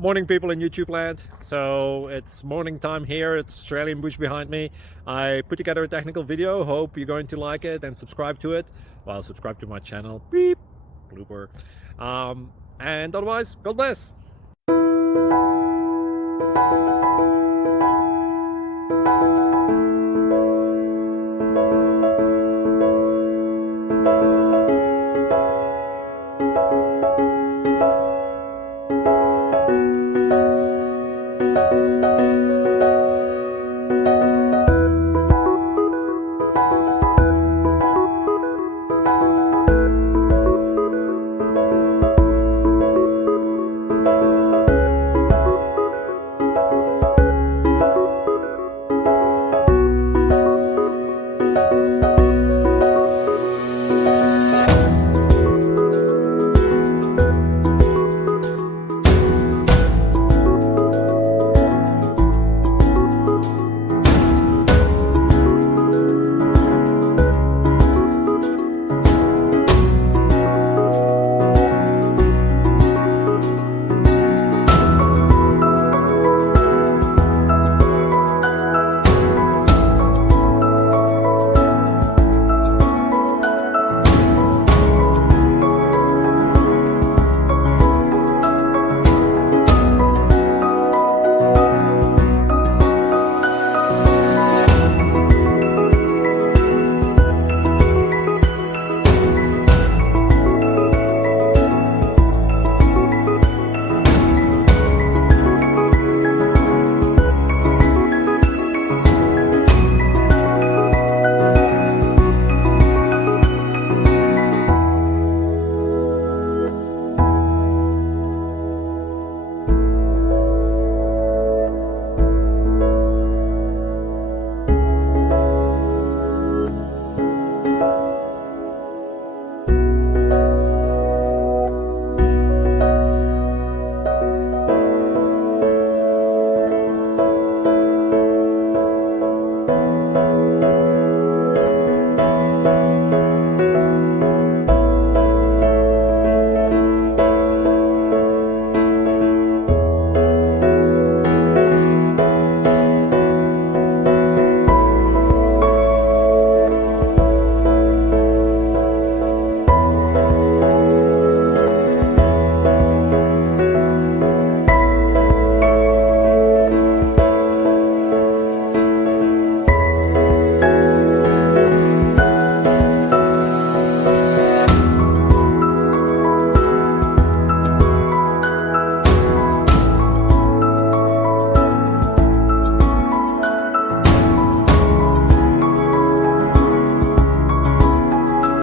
Morning, people in YouTube land. So it's morning time here. It's Australian bush behind me. I put together a technical video. Hope you're going to like it and subscribe to it. Well, subscribe to my channel. Beep. Blooper. And otherwise, God bless.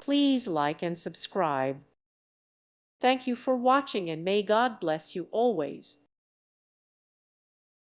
Please like and subscribe. Thank you for watching, and may God bless you always.